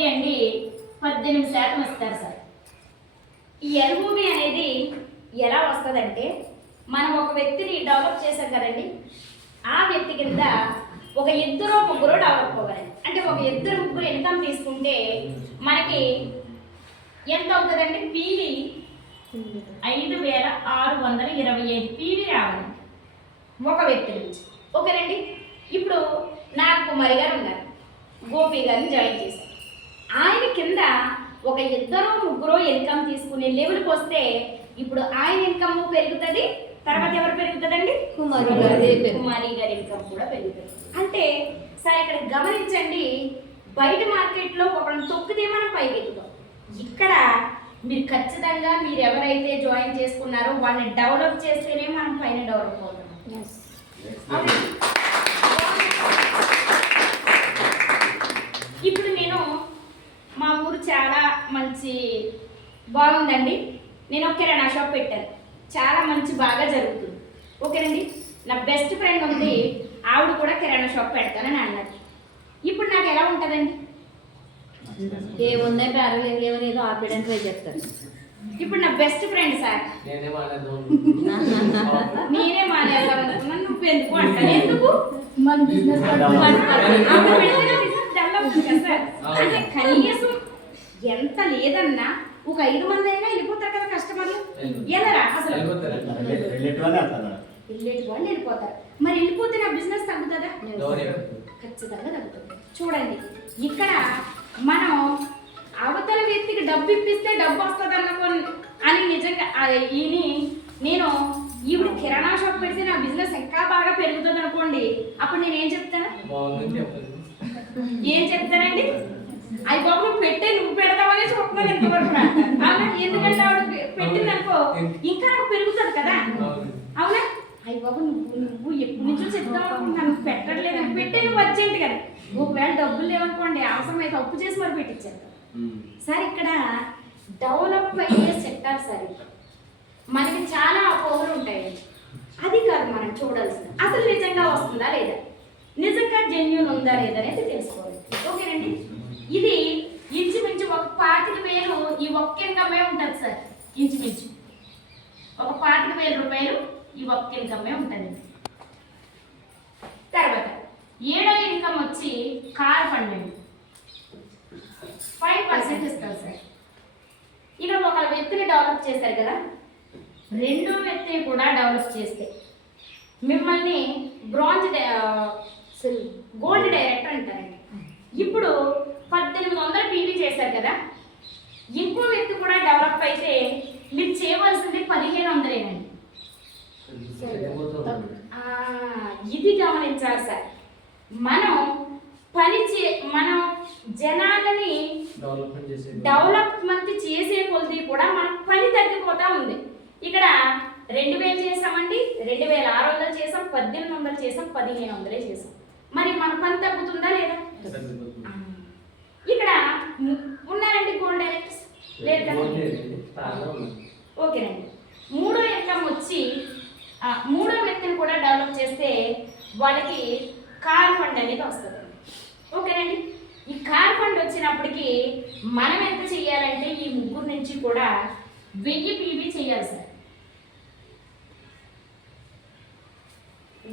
వడ్డీ అండి 18% ఇస్తారు సార్. ఈ ఎల్ఓబి అనేది ఎలా వస్తుందంటే, మనం ఒక వ్యక్తిని డెవలప్ చేశాం కదండి, ఆ వ్యక్తి కింద ఒక ఇద్దరు ముగ్గురు డెవలప్ అవ్వాలి. అంటే ఒక ఇద్దరు ముగ్గురు ఇన్కమ్ తీసుకుంటే మనకి ఎంత అవుతుందండి? పీవీ 5625 పీవీ రావాలి ఒక వ్యక్తి నుంచి. ఓకేనండి. ఇప్పుడు నాకు కుమారి గారు ఉన్నారు, గోపి గారిని జాయిన్ చేశారు. ఆయన కింద ఒక ఇద్దరు ముగ్గురు ఇన్కమ్ తీసుకునే లెవెల్కి వస్తే ఇప్పుడు ఆయన ఇన్కమ్ పెరుగుతుంది. తర్వాత ఎవరు పెరుగుతుందండి? కుమారి గారి ఇన్కమ్ కూడా పెరుగుతుంది. అంటే సరే ఇక్కడ గమనించండి, బయట మార్కెట్లో ఒకరిని తొక్కితే మనం పైకి ఎక్కుతాం. ఇక్కడ మీరు ఖచ్చితంగా మీరు ఎవరైతే జాయిన్ చేసుకున్నారో వాళ్ళని డెవలప్ చేస్తేనే మనం పైన డెవలప్ అవుతాం. ఇప్పుడు నేను మా ఊరు చాలా మంచి బాగుందండి, నేను ఒక కిరాణా షాప్ పెట్టాను, చాలా మంచి బాగా జరుగుతుంది. ఓకేనండి. నా బెస్ట్ ఫ్రెండ్ ఉంది, ఆవిడ కూడా కిరాణా షాప్ పెడతానని అన్నది. ఇప్పుడు నాకు ఎలా ఉంటుందండి? ఏముందే పేరు ఏదో ఆపేయడానికి ట్రై చేస్తారు. ఇప్పుడు నా బెస్ట్ ఫ్రెండ్ సార్, నేనే మానేద్దాం అనుకున్నాను, నువ్వు ఎందుకు అంటాను? ఎందుకు? మన బిజినెస్ అంటే కనీసం ఎంత లేదన్నా ఒక 5 మంది అయినా వెళ్ళిపోతారు కదా కస్టమర్లు. వెళ్ళరా? అసలు వెళ్ళేటి వాళ్ళు వెళ్ళిపోతారు. మరి వెళ్ళిపోతే నా బిజినెస్ తగ్గుతుందా? ఖచ్చితంగా తగ్గుతుంది. చూడండి, ఇక్కడ మనం అవతల వ్యక్తికి డబ్బు ఇప్పిస్తే డబ్బు వస్తుంది అని నిజంగా నేను ఈవిడ కిరాణా షాప్ పెడితే నా బిజినెస్ ఇంకా బాగా పెరుగుతుంది అనుకోండి, అప్పుడు నేను ఏం చెప్తాను? ఏం చెప్తానండి? అవి బాబు నువ్వు పెట్టే, నువ్వు పెడతావనే చూస్తున్నాను ఇంతవరకు. అవునా? ఎందుకంటే ఆవిడ పెట్టింది అనుకో ఇంకా నాకు పెరుగుతుంది కదా. అవునా? అయ్యి బాబు నువ్వు ఎప్పటి నుంచో చెప్తావు అనుకుంటున్నాను, నువ్వు పెట్టట్లేదని పెట్టే, నువ్వు అర్జెంట్ కదా. ఒకవేళ డబ్బులు లేవనుకోండి, అవసరం అయితే అప్పు చేసి మరి పెట్టించారు సార్. ఇక్కడ డెవలప్ అయ్యే సెక్టార్ సార్. మనకి చాలా అపోహలు ఉంటాయి, అది కాదు మనం చూడాల్సింది. అసలు నిజంగా వస్తుందా లేదా, నిజంగా జెన్యూన్ ఉందా లేదా అనేది తెలుసుకోవాలి. ఓకేనండి. ఇది ఇంచుమించు ఒక 25,000 ఈ ఒక్క ఇన్కమే ఉంటుంది సార్. ఇంచుమించు ఒక 25,000 రూపాయలు ఈ ఒక్క ఇన్కమే ఉంటుంది. తర్వాత 7వ ఇన్కమ్ వచ్చి కార్ ఫండ్ అండి, 5% ఇస్తారు సార్. ఇలా ఒక వ్యక్తిని డెవలప్ చేశారు కదా, రెండో వ్యక్తిని కూడా డెవలప్ చేస్తే మిమ్మల్ని గోల్డ్ డైరెక్టర్ అంటారండి. ఇప్పుడు 1800 పీవీ చేశారు కదా, ఇంకో వ్యక్తి కూడా డెవలప్ అయితే మీరు చేయవలసింది 1500 ఇది గమనించాలి సార్. మనం మనం జనాలని డెవలప్మెంట్ చేసే కొలది కూడా మన పని తగ్గిపోతా ఉంది. ఇక్కడ 2000 చేసామండి, 2600 చేసాం, 1800 చేసాం, 1500 చేసాం. మరి మన పని తగ్గుతుందా లేదా? ఇక్కడ ఉన్నారండి గోల్డ్ డైరెక్టర్స్ లేరు కదా. ఓకేనండి. 3వ ఇన్కమ్ వచ్చి 3వ వ్యక్తిని కూడా డెవలప్ చేస్తే వాళ్ళకి కార్ ఫండ్ అనేది వస్తుంది. ఓకేనండి. ఈ కార్ ఫండ్ వచ్చినప్పటికీ మనం ఎంత చెయ్యాలంటే ఈ ముగ్గురు నుంచి కూడా 1000 పీవీ చేయాలి సార్.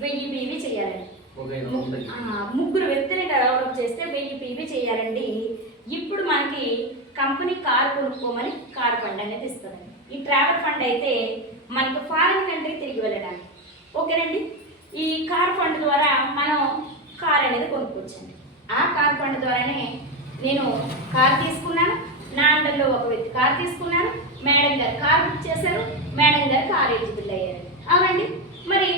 1000 పీవీ చేయాలండి. ముగ్గురు వ్యక్తిని డెవలప్ చేస్తే 1000 పీవీ చేయాలండి. ఇప్పుడు మనకి కంపెనీ కార్ కొనుక్కోమని కార్ ఫండ్ అనేది ఇస్తుందండి. ఈ ట్రావెల్ ఫండ్ అయితే మనకు ఫారిన్ కంట్రీ తిరిగి వెళ్ళడానికి. ఓకేనండి. ఈ కార్ ఫండ్ ద్వారా మనం కార్ అనేది కొనుక్కోవచ్చండి. ఆ కార్ ఫండ్ ద్వారానే నేను కార్ తీసుకున్నాను, నా అండర్లో ఒక వ్యక్తి కార్ తీసుకున్నాను, మేడం గారు కార్ బుక్ చేశారు, మేడం గారు కార్ ఎలిజిబుల్ అయ్యారు. అవునండి. మరి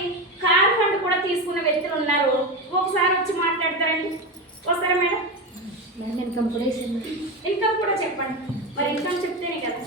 కార్ ఫండ్ కూడా తీసుకున్న వ్యక్తులు ఉన్నారు, ఒకసారి వచ్చి మాట్లాడతారండి. వస్తారా మేడం? ఇన్కమ్ కూడా చెప్పండి. మరి ఇన్కమ్ చెప్తేనే కదా